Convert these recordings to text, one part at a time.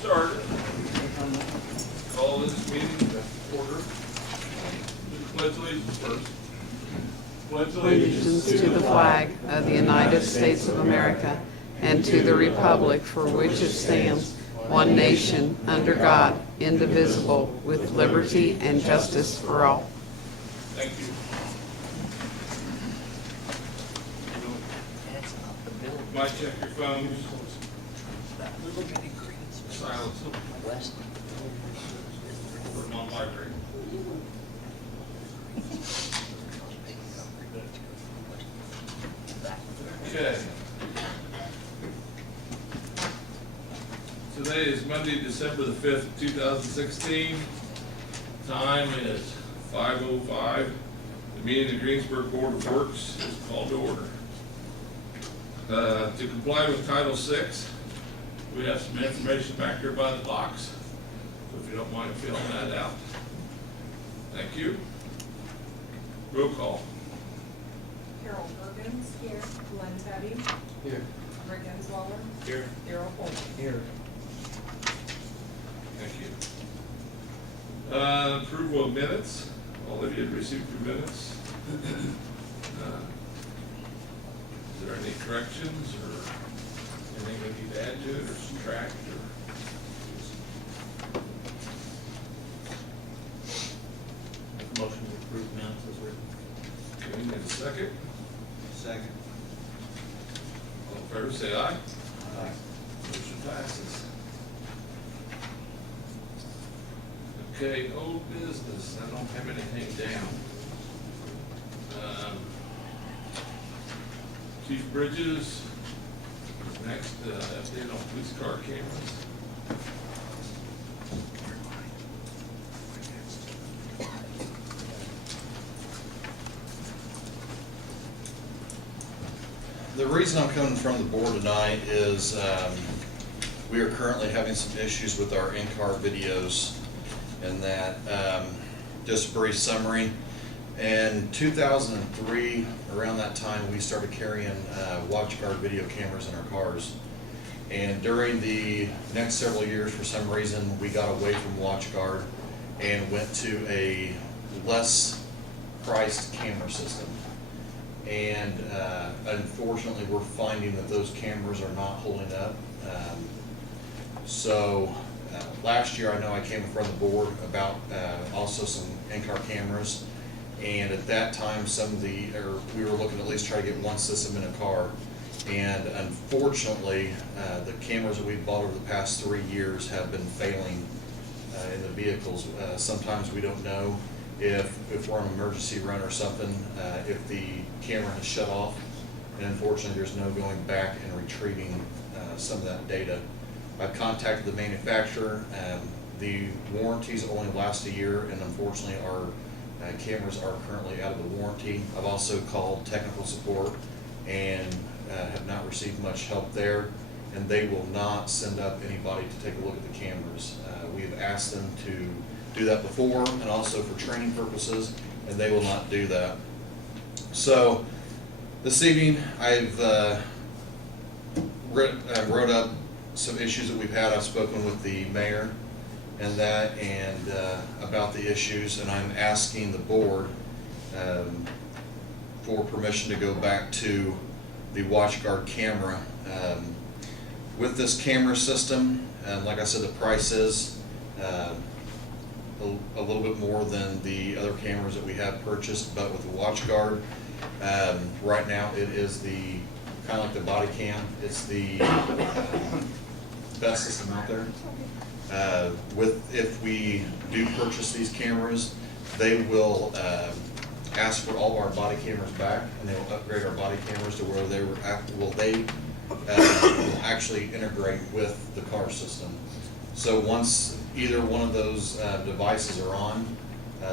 started. Call this meeting to order. Pledge allegiance first. Pledge Allegiance to the flag of the United States of America and to the republic for which it stands, one nation, under God, indivisible, with liberty and justice for all. Thank you. Might check your phones. Silence them. Put them on vibrate. Okay. Today is Monday, December the 5th, 2016. Time is 5:05. The meeting of the Greensburg Board of Works is called to order. To comply with Title VI, we have some information back here by the box. So if you don't mind filling that out. Thank you. Roll call. Carol Perkins. Here. Glenn Petty. Here. Rick Enswaller. Here. Darrell Coleman. Here. Thank you. Approval of minutes. All of you have received your minutes. Is there any corrections or anything we need to add to it or subtract or? Motion to approve minutes as written. Okay, need a second? Second. All in favor, say aye. Aye. Motion passes. Okay, old business, I don't have anything down. Chief Bridges, next, update on police car cameras. The reason I'm coming from the board tonight is we are currently having some issues with our in-car videos, and that, just a brief summary. In 2003, around that time, we started carrying WatchGuard video cameras in our cars. And during the next several years, for some reason, we got away from WatchGuard and went to a less priced camera system. And unfortunately, we're finding that those cameras are not holding up. Last year, I know I came in front of the board about also some in-car cameras. And at that time, we were looking to at least try to get one system in a car. And unfortunately, the cameras that we've bought over the past 3 years have been failing in the vehicles. Sometimes we don't know if we're on an emergency run or something, if the camera has shut off. And unfortunately, there's no going back and retrieving some of that data. I've contacted the manufacturer. The warranties only last a year, and unfortunately, our cameras are currently out of the warranty. I've also called technical support and have not received much help there, and they will not send up anybody to take a look at the cameras. We've asked them to do that before and also for training purposes, and they will not do that. So this evening I've wrote up some issues that we've had. I've spoken with the mayor and about the issues, and I'm asking the board for permission to go back to the WatchGuard camera. With this camera system, like I said, the price is a little bit more than the other cameras that we have purchased, but with the WatchGuard, right now it is the kind of like the body cam. It's the best system out there. If we do purchase these cameras, they will ask for all of our body cameras back, and they will upgrade our body cameras to where they will actually integrate with the car system. So once either one of those devices are on,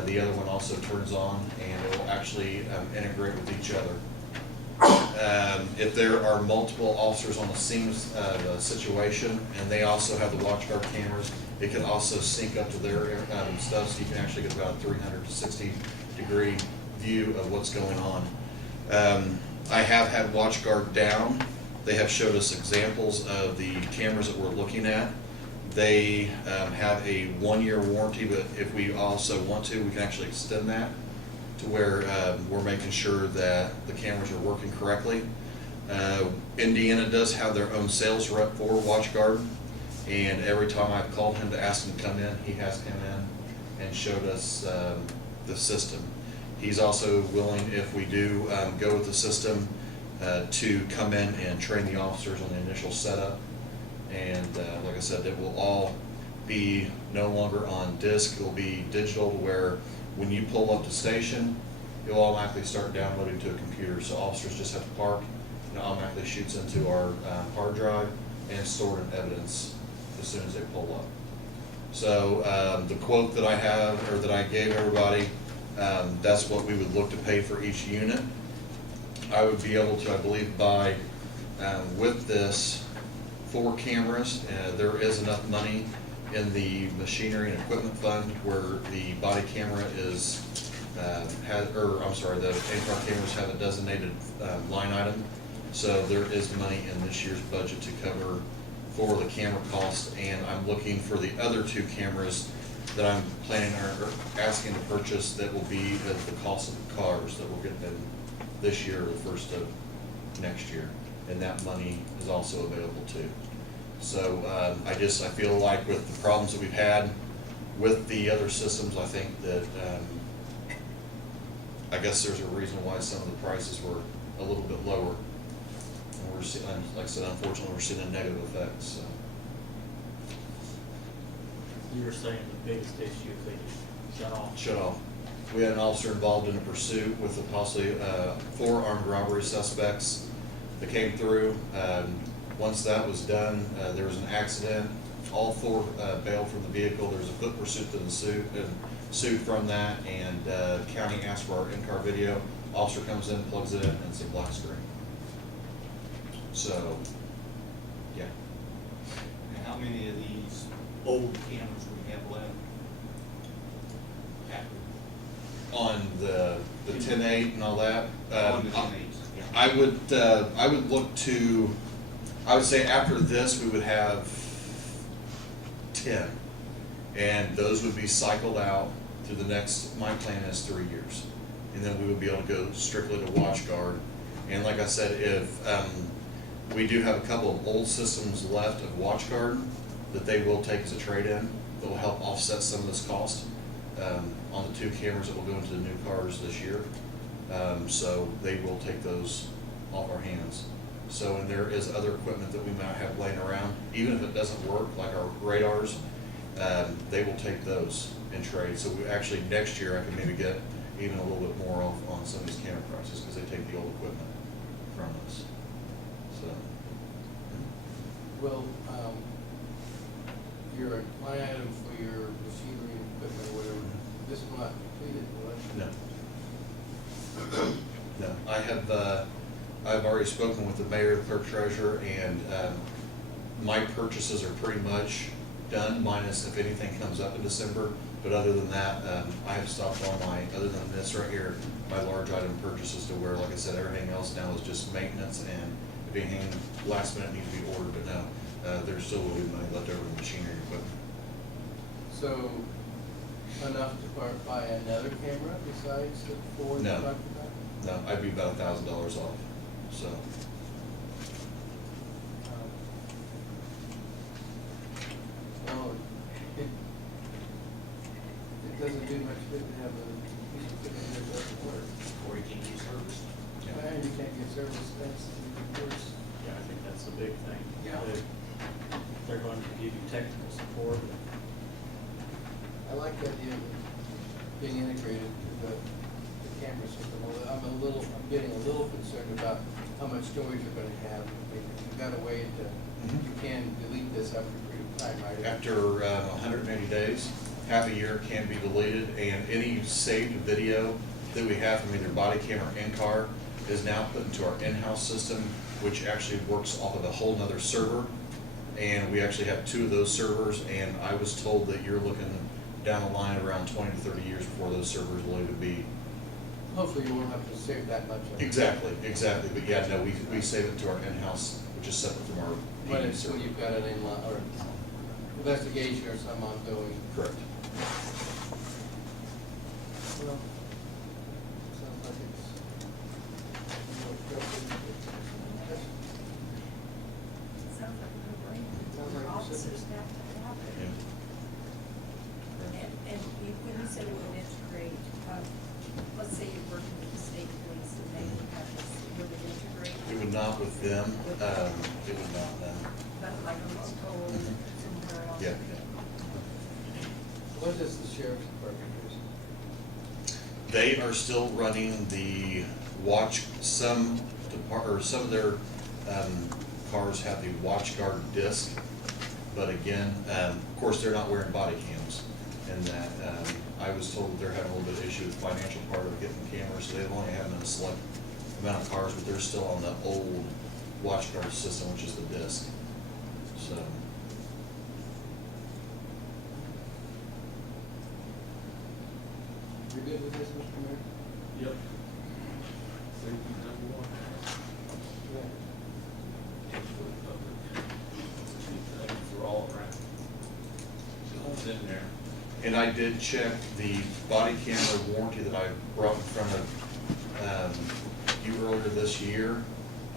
the other one also turns on, and it will actually integrate with each other. If there are multiple officers on the scene of a situation and they also have the WatchGuard cameras, it can also sync up to their stuff, so you can actually get about a 360-degree view of what's going on. I have had WatchGuard down. They have showed us examples of the cameras that we're looking at. They have a 1-year warranty, but if we also want to, we can actually extend that to where we're making sure that the cameras are working correctly. Indiana does have their own sales rep for WatchGuard, and every time I've called him to ask him to come in, he has come in and showed us the system. He's also willing, if we do go with the system, to come in and train the officers on the initial setup. And like I said, it will all be no longer on disc. It will be digital, where when you pull up the station, it will automatically start downloading to a computer. So officers just have to park, and it automatically shoots into our hard drive and stored in evidence as soon as they pull up. So the quote that I have, or that I gave everybody, that's what we would look to pay for each unit. I would be able to, I believe, buy with this 4 cameras. There is enough money in the machinery and equipment fund where the body camera is, the in-car cameras have a designated line item. So there is money in this year's budget to cover for the camera cost, and I'm looking for the other 2 cameras that I'm planning or asking to purchase that will be at the cost of the cars that we're getting in this year or the first of next year, and that money is also available too. So I feel like with the problems that we've had with the other systems, I think that I guess there's a reason why some of the prices were a little bit lower. And we're seeing, like I said, unfortunately, we're seeing a negative effect. So. You were saying the biggest issue is they just shut off. Shut off. We had an officer involved in a pursuit with possibly 4 armed robbery suspects that came through. Once that was done, there was an accident. All 4 bailed from the vehicle. There was a foot pursuit that ensued from that, and county asked for our in-car video. Officer comes in, plugs it in, and it's a black screen. So, yeah. And how many of these old cameras we have left? On the 10.8 and all that. On the 10.8s, yeah. I would look to, I would say after this, we would have 10. And those would be cycled out through the next, my plan is 3 years. And then we would be able to go strictly to WatchGuard. And like I said, if we do have a couple of old systems left of WatchGuard that they will take as a trade-in that will help offset some of this cost on the 2 cameras that will go into the new cars this year. So they will take those off our hands. So, and there is other equipment that we might have laying around, even if it doesn't work, like our radars, they will take those in trade. So we actually, next year, I can maybe get even a little bit more off on some of these camera prices because they take the old equipment from us. So. Well, your line item for your machinery and equipment or whatever, this will not complete it, will it? No. No, I've already spoken with the mayor, clerk treasurer, and my purchases are pretty much done, minus if anything comes up in December. But other than that, I have stopped all my, other than this right here, my large item purchases to where, like I said, everything else now is just maintenance, and if anything last minute needs to be ordered, but no, there's still will be money left over in machinery and equipment. So, enough to buy another camera besides the 4 No. you talked about? No, I'd be about $1,000 off, so. Well, it doesn't do much good to have a piece of equipment that doesn't work. Or you can use service. Yeah. And you can't get service, that's even worse. Yeah, I think that's the big thing. Yeah. They're going to give you technical support. I like the idea of being integrated to the camera system. Although I'm getting a little concerned about how much storage you're gonna have. I mean, you've got a way to, you can delete this after a period of time, right? After 180 days, half a year can be deleted, and any saved video that we have from either body camera or in-car is now put into our in-house system, which actually works off of a whole nother server. And we actually have 2 of those servers, and I was told that you're looking down the line around 20 to 30 years before those servers will even be. Hopefully you won't have to save that much. of it. Exactly. But yeah, no, we save it to our in-house, which is separate from our When heating it's, when server. you've got an inline, or investigation or some ongoing. Correct. Well, sounds like it's. Sounds like a no-brainer. Sounds like Your it officers should. have to have it. Yeah. And you, when you said it would integrate, let's say you're working with the state police and they would have this, would it integrate? It would not with them, it would not, no. But like a local, somewhere else? Yeah. What does the sheriff's department do? They are still running the watch, some of their, cars have the watch guard disc. But again, of course, they're not wearing body cams. And that, I was told that they're having a little bit of issue with the financial part of getting cameras, so they've only having a select amount of cars, but they're still on the old watch guard system, which is the disc. So, You're good with this, Mr. Mayor? Yep. Safety number one. Yeah. For all around. It's in there. and I did check the body camera warranty that I brought in front of, you earlier this year.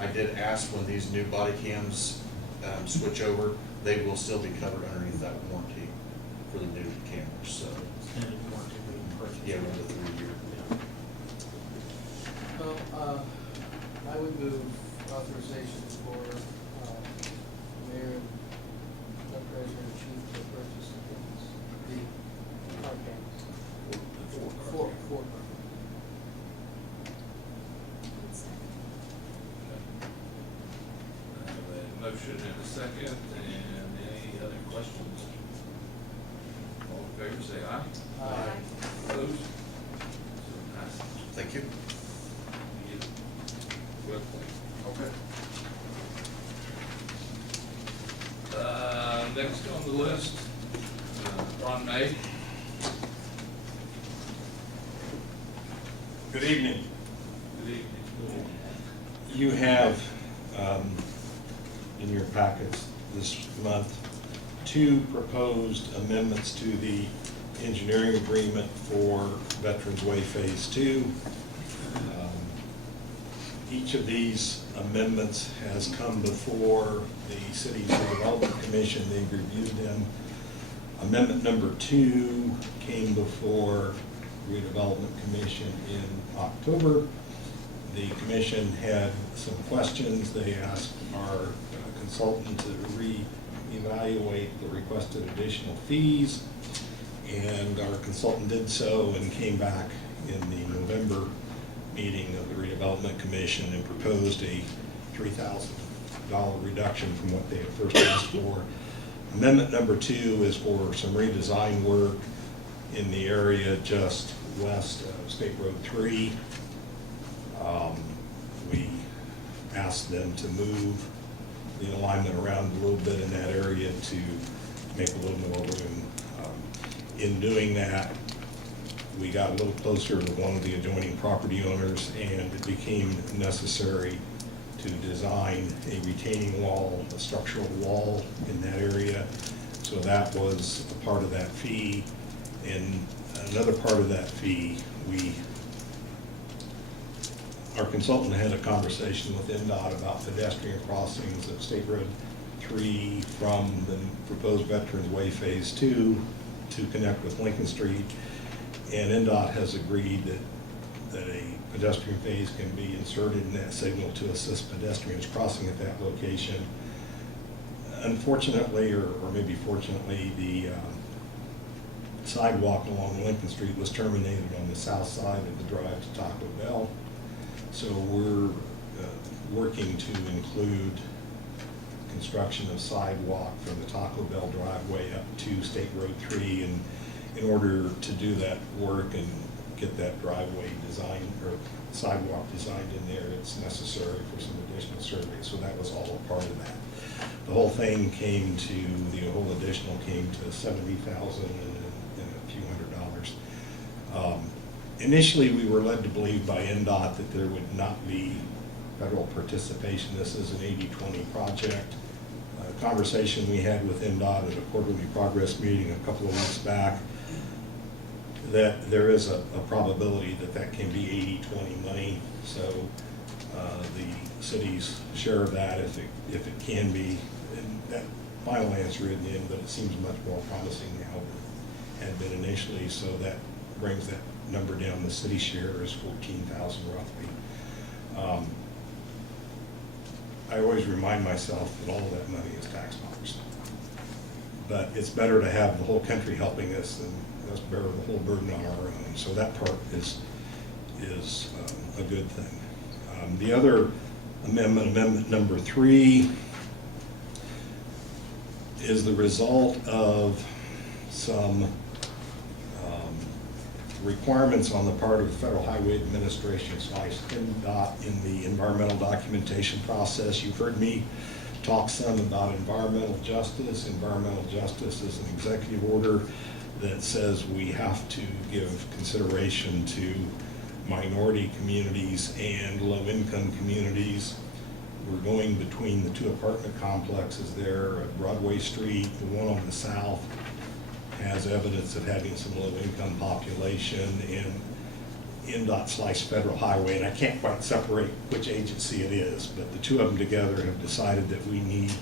I did ask when these new body cams, switch over, they will still be covered underneath that warranty for the new cameras, so. Extended warranty we can purchase. Yeah, we're in the 3-year. Well, I would move authorization for, mayor and treasurer and chief to purchase the car cams. Four. I have a motion and a second, and any other questions? All in favor, say aye. Aye. Opposed? So passes. Thank you. Quickly. Okay. Next on the list, Ron May. Good evening. Good evening. You have in your packets this month 2 proposed amendments to the engineering agreement for Veterans Way Phase 2. Each of these amendments has come before the city's redevelopment commission. They've reviewed them. Amendment number 2 came before redevelopment commission in October. The commission had some questions. They asked our consultant to re-evaluate the requested additional fees, and our consultant did so and came back in the November meeting of the redevelopment commission and proposed a $3,000 reduction from what they had first asked for. Amendment number 2 is for some redesign work in the area just west of State Road 3. We asked them to move the alignment around a little bit in that area to make a little more room. In doing that, we got a little closer to one of the adjoining property owners, and it became necessary to design a retaining wall, a structural wall in that area. So that was a part of that fee. And another part of that fee, our consultant had a conversation with NDOT about pedestrian crossings at State Road 3 from the proposed Veterans Way Phase 2 to connect with Lincoln Street. And NDOT has agreed that a pedestrian phase can be inserted in that signal to assist pedestrians crossing at that location. Unfortunately, or maybe fortunately, the sidewalk along Lincoln Street was terminated on the south side of the drive to Taco Bell. So we're working to include construction of sidewalk from the Taco Bell driveway up to State Road 3. And in order to do that work and get that driveway designed or sidewalk designed in there, it's necessary for some additional survey. So that was all a part of that. The whole thing came to, the whole additional came to $70,000 and a few $100. Initially, we were led to believe by NDOT that there would not be federal participation. This is an 80-20 project. a conversation we had with NDOT at a quarterly progress meeting a couple of weeks back, that there is a probability that that can be 80-20 money. So the city's share of that, if it can be, and that final answer in the end, but it seems much more promising now than it had been initially. So that brings that number down. The city share is 14,000 roughly. I always remind myself that all of that money is tax dollars. But it's better to have the whole country helping us than us bear the whole burden on our own. So that part is a good thing. The other amendment number 3, is the result of some requirements on the part of the Federal Highway Administration / NDOT in the environmental documentation process. You've heard me talk some about environmental justice. Environmental justice is an executive order that says we have to give consideration to minority communities and low-income communities. We're going between the 2 apartment complexes there at Broadway Street. The one on the south has evidence of having some low-income population, and NDOT / Federal Highway, and I can't quite separate which agency it is, but the 2 of them together have decided that we need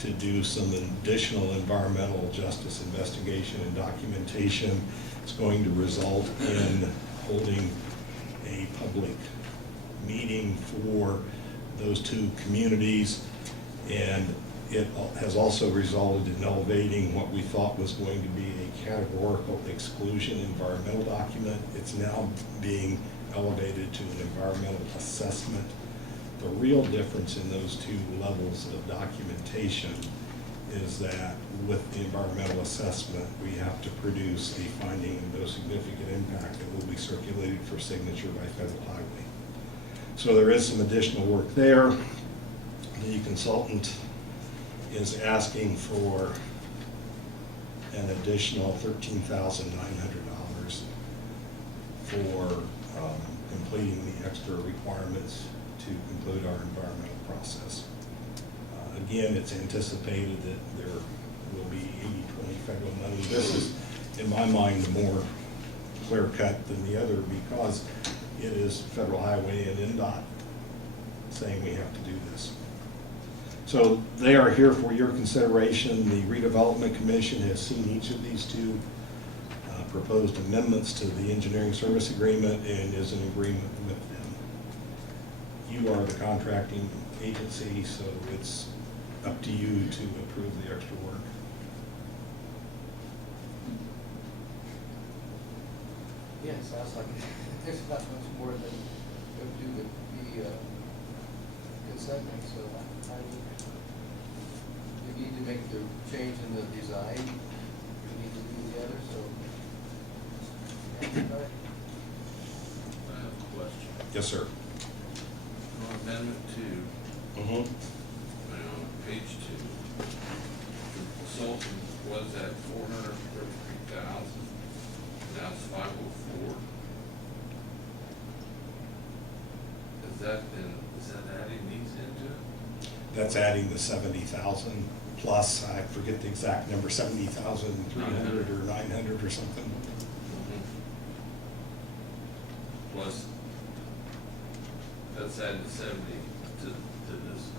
to do some additional environmental justice investigation and documentation. It's going to result in holding a public meeting for those 2 communities, and it has also resulted in elevating what we thought was going to be a categorical exclusion environmental document. It's now being elevated to an environmental assessment. The real difference in those 2 levels of documentation is that with the environmental assessment, we have to produce a finding of no significant impact that will be circulated for signature by Federal Highway. So there is some additional work there. The consultant is asking for an additional $13,900 for completing the extra requirements to conclude our environmental process. Again, it's anticipated that there will be 80-20 federal money. This is, in my mind, more clear cut than the other because it is Federal Highway and NDOT saying we have to do this. So they are here for your consideration. The Redevelopment Commission has seen each of these 2 proposed amendments to the engineering service agreement and is in agreement with them. You are the contracting agency, so it's up to you to approve the extra work. Yeah, it sounds like there's not much more than to do with the consenting, so we need to make the change in the design, we need to do the other, so. I have a question. Yes, sir. On amendment 2, Mm-hmm. now, page 2, the consultant was at 433,000, now it's 504. Is that adding these into it? That's adding the 70,000 plus, I forget the exact number, 70,300 or 900 or something. Plus, that's adding 70 to this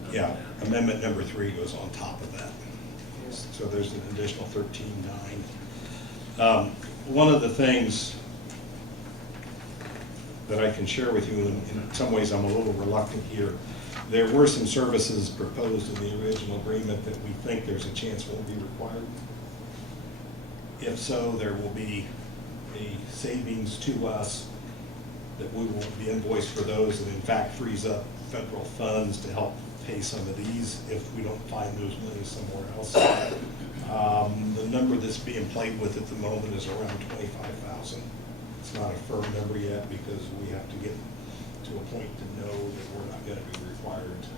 number. Yeah, now. amendment number 3 goes on top of that. So there's an additional 13,900. One of the things that I can share with you, in some ways I'm a little reluctant here, there were some services proposed in the original agreement that we think there's a chance won't be required. If so, there will be a savings to us that we won't be invoiced for those, and in fact frees up federal funds to help pay some of these if we don't find those monies somewhere else. The number that's being played with at the moment is around 25,000. It's not a firm number yet because we have to get to a point to know that we're not going to be required to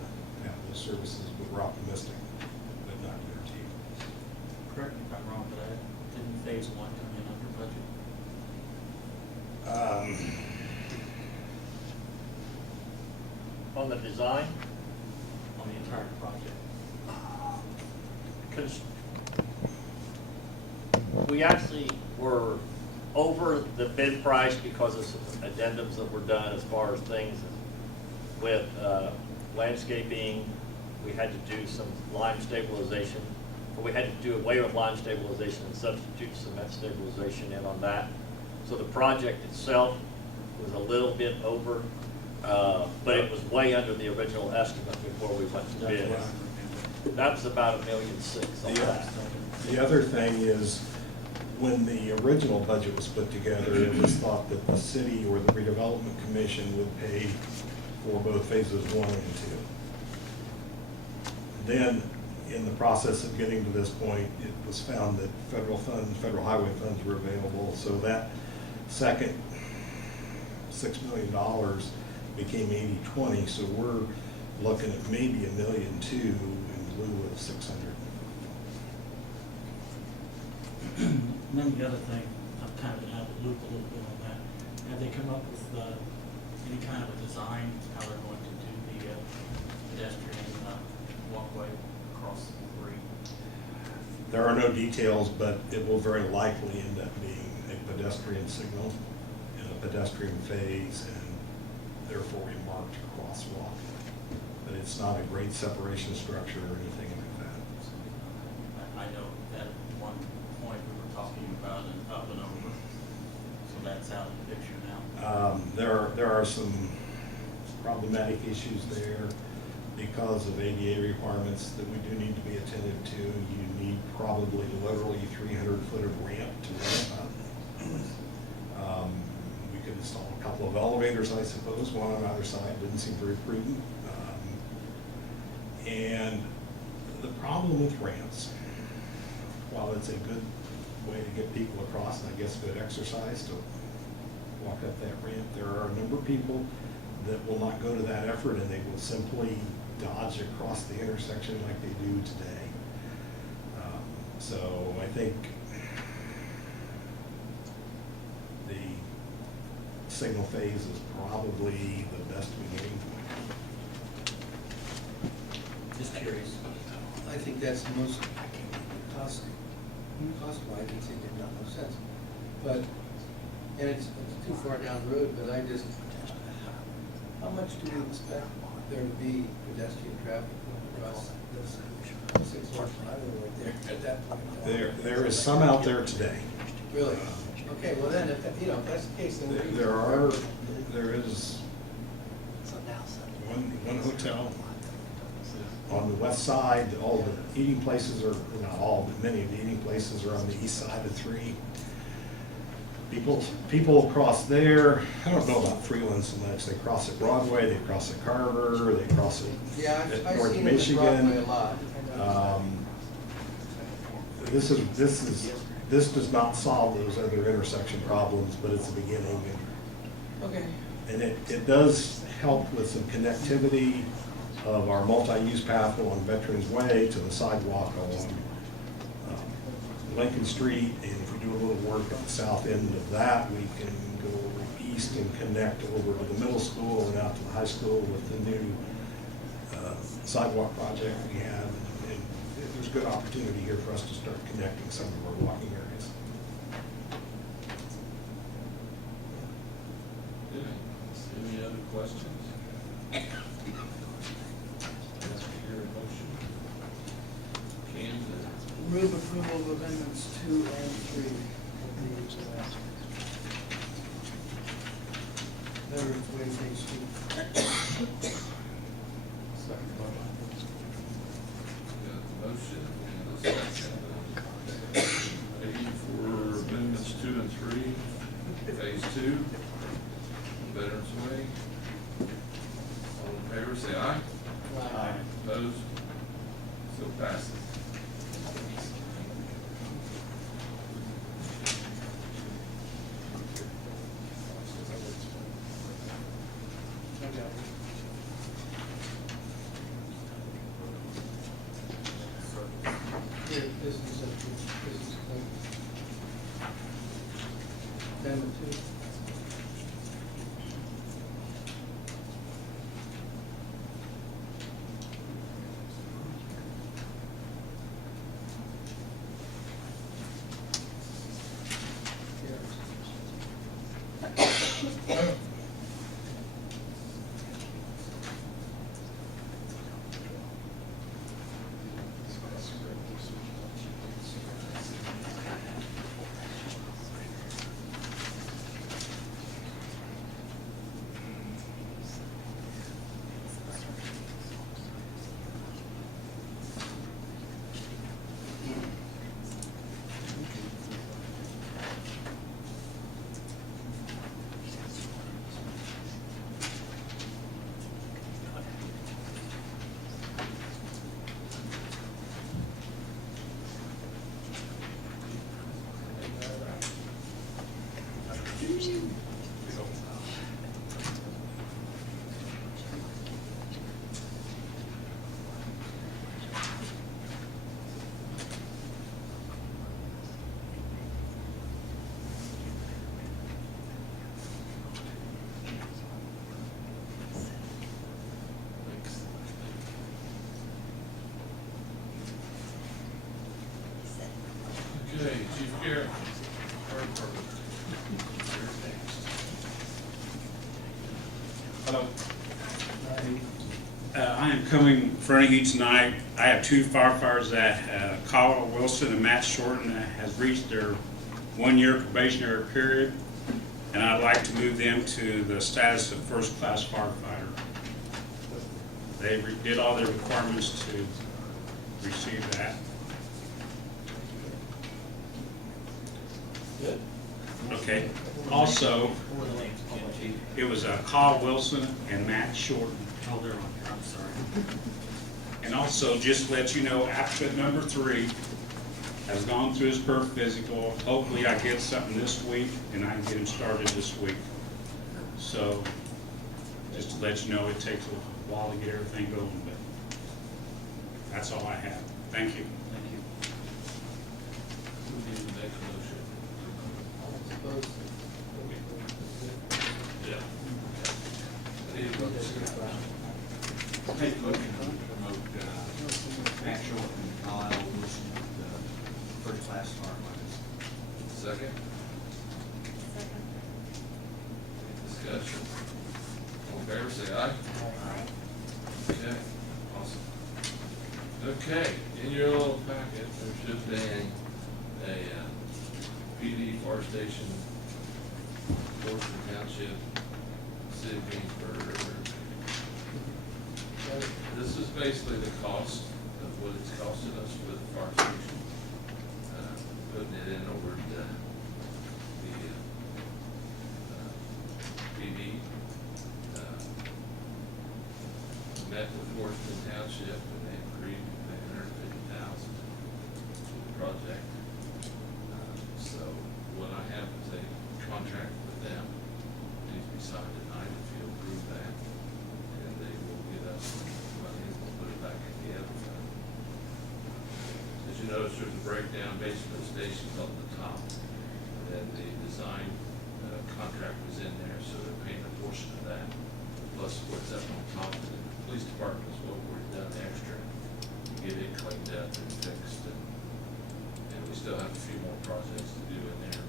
have those services, but we're optimistic, but not guaranteed. Correct me if I'm wrong, but didn't phase 1 come in under budget? On the design, On the entire project? We actually were over the bid price because of some addendums that were done as far as things with landscaping. We had to do some lime stabilization, but we had to do away with lime stabilization and substitute cement stabilization in on that. So the project itself was a little bit over, but it was way under the original estimate before we went to bid. That was about $1.6 million on that. The other thing is, when the original budget was put together, it was thought that the city or the redevelopment commission would pay for both phases 1 and 2. Then, in the process of getting to this point, it was found that federal highway funds were available, so that second $6 million became 80/20, so we're looking at maybe $1.2 million in lieu of 600. And then the other thing, I've kind of been out of the loop a little bit on that. Have they come up with any kind of a design, how they're going to do the pedestrian walkway across the green? There are no details, but it will very likely end up being a pedestrian signal and a pedestrian phase and therefore a marked crosswalk. But it's not a grade separation structure or anything like that. I know at one point we were talking about an up and over, so that's out of the picture now. There are some problematic issues there because of ADA requirements that we do need to be attentive to. You need probably literally 300 foot of ramp to ramp up. We could install a couple of elevators, I suppose, one on either side. Didn't seem very prudent. And the problem with ramps, while it's a good way to get people across, and I guess good exercise to walk up that ramp, there are a number of people that will not go to that effort and they will simply dodge across the intersection like they do today. So I think the signal phase is probably the best beginning point. Just curious. I think that's the most cost-wise, I think it makes no sense. But, and it's too far down the road, but how much do we expect there to be pedestrian traffic across this 6-mile highway right there at that point? There is some out there today. Really? Okay, well then, if that's the case, then. There is one hotel on the west side. All the eating places are, not all, but many of the eating places are on the east side of 3. People cross there. I don't know about Freeland so much. They cross at Broadway, they cross at Carver, they cross at I've North seen it at Broadway a Michigan. lot. This does not solve those other intersection problems, but it's a beginning. Okay. And it does help with some connectivity of our multi-use path along Veterans Way to the sidewalk along Lincoln Street. And if we do a little work at the south end of that, we can go east and connect over to the middle school and out to the high school with the new sidewalk project we have. And there's good opportunity here for us to start connecting some of our walking areas. Any other questions? Move approval of amendments 2 and 3 of the Veterans Way Phase 2. Got the motion and a second. Ready for amendments 2 and 3, phase 2, Veterans Way. All in favor, say aye. Aye. Opposed? So passes. Here, this is amendment 2. Okay, Chief Garrett. Fire Department. You're next. Hello. I am coming in front of you tonight. I have two firefighters that, Kyle Wilson and Matt Shorten, has reached their 1-year probationary period, and I'd like to move them to the status of first-class firefighter. They did all their requirements to receive that. Good. Okay. Also, it was Kyle Wilson and Matt Shorten. Oh, they're on here, I'm sorry. And also, just to let you know, applicant number 3 has gone through his perf physical. Hopefully I get something this week and I can get him started this week. So, just to let you know, it takes a while to get everything going, but that's all I have. Thank you. Thank you. Who needs the next motion? I suppose. Yeah. I need a motion. Make a motion to promote Matt Shorten and Kyle Wilson to first-class firefighters. Second, Second. discussion. All in favor, say aye. Okay, awesome. Okay, in your little packet, there should be a PD, fire station, Shorten Township, City of Greensburg. This is basically the cost of what it's costing us for the fire station. Putting it in over the PD. Met with Washington Township and they agreed to pay $150,000 to the project. So what I have is a contract with them, needs to be signed tonight if you approve that. And they will get us money and we'll put it back in the other fund. As you notice, there's a breakdown, basically the station's on the top. And then the design contract was in there, so they're paying a portion of that, plus what's up on top of it. The police department is what we've done extra to get it cleaned up and fixed. And we still have a few more projects to do in there.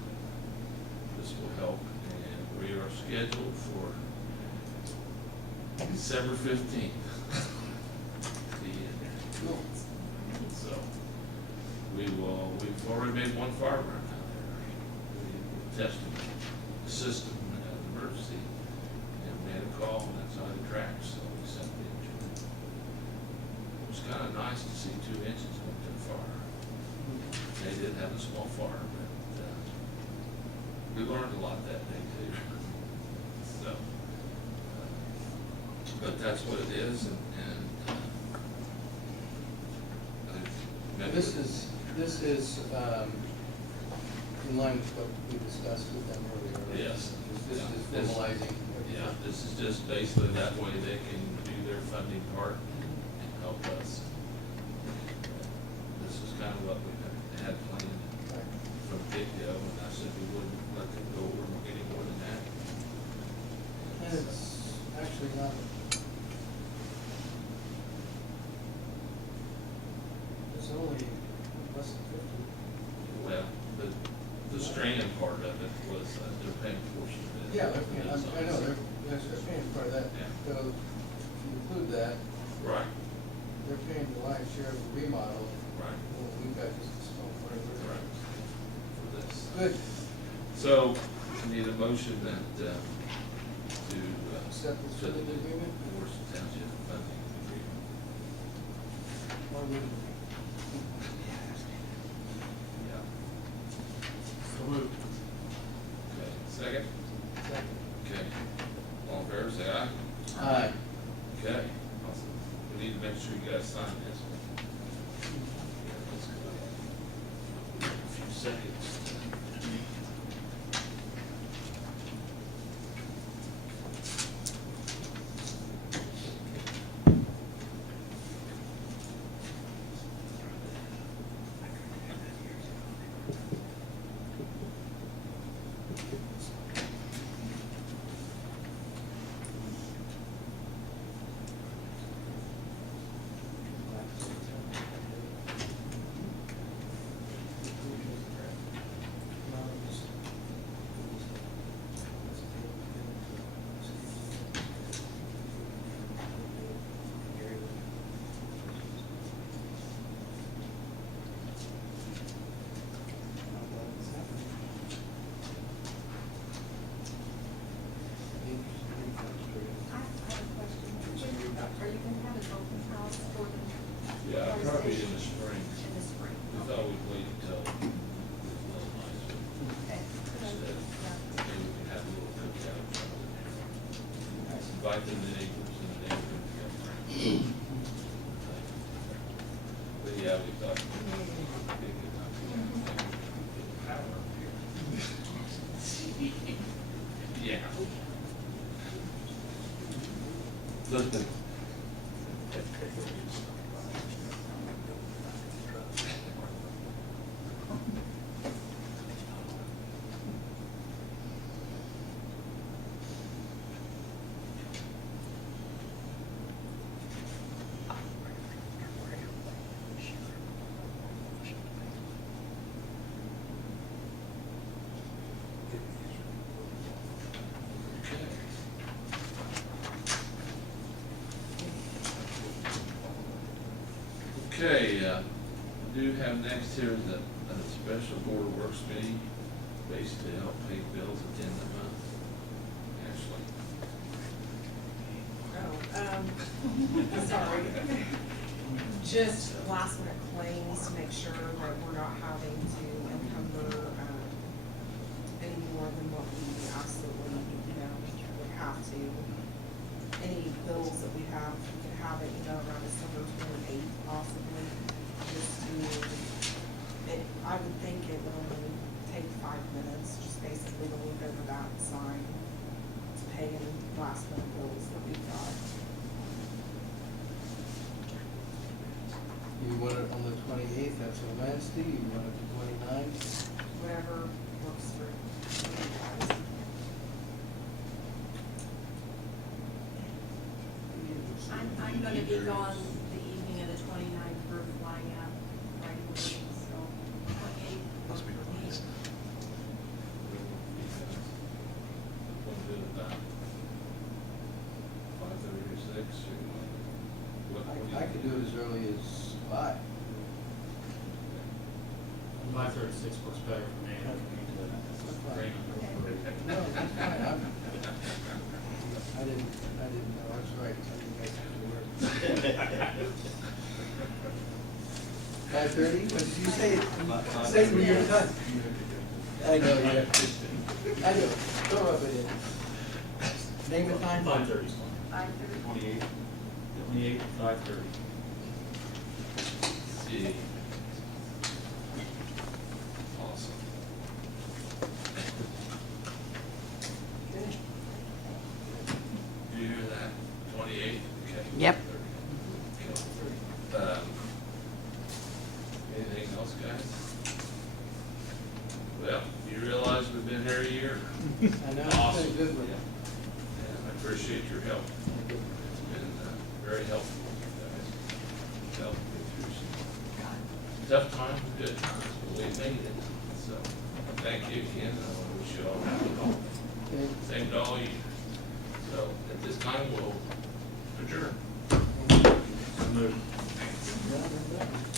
This will help, and we are scheduled for December 15th. Cool. So, we've already made one fire run out there. We tested the system at emergency, and we had a call, and that's how it tracked, so we sent the engineer. It was kind of nice to see 2 engines went to the fire. They did have a small fire, but, we learned a lot that day too. So, but that's what it is, and I've met This with- is in line with what we discussed with them earlier. Right? Yes. This Yeah. is This- formalizing. Yeah, this is just basically that way they can do their funding part and help us. This is kind of what we had planned Right. from the get-go, and I said we wouldn't let them go over any more than that. And it's actually not. It's only less than 50. Well, the strand part of it was, they're paying a portion of it. Yeah, they're paying, I know, they're paying part of that. Yeah. So if you include that, Right, they're paying the lion's share of the remodel. right, Well, we've got just a small part of it. right, for this. Good. So, we need a motion that, to, Accept this to the funding agreement? Washington Township funding agreement. Or we, Yeah. So moved. Okay, second? second. Okay. All in favor, say aye. Aye. Okay, awesome. We need to make sure you guys sign this one. Yeah, let's go. A few seconds. like the neighbors and the neighborhood. But yeah, we thought. Yeah. Listen. Okay, we do have next here is a special board of works meeting, basically to help pay bills at the end of the month. Ashley? Sorry. Just last minute claims to make sure that we're not having to encumber, any more than what we absolutely, would have to. Any bills that we have, we could have it, around December 28th possibly, just to, I would think it would only take 5 minutes, just basically to look over that and sign, to pay any last minute bills that we've got. You want it on the 28th, that's a Wednesday, you want it the 29th? Whatever works for you guys. I'm gonna be gone the evening of the 29th for flying out right away, so, 28th. Must be nice. Want to do it about 5:30 or 6, or what? I could do it as early as 5. 5:36 works better for me. I can meet the agreement. No, that's fine, I didn't know, that's right, I didn't guys have to work. 5:30, what did you say? Say when you're done. I know, yeah. I know, throw up it in. Name and time? 5:30 is fine. 5:30. 28th, 5:30. See. Awesome. Do you hear that? 28? Okay. Yep. Okay. Anything else, guys? Well, you realize we've been here a year. I know, it's Awesome. been a good one. And I appreciate your help. It's been very helpful, guys. Helped me through some tough times, good times, but we made it. So, thank you again. I wish you all well. Okay. Same to all you. So, at this time, we'll adjourn. So moved. Yeah, we're done.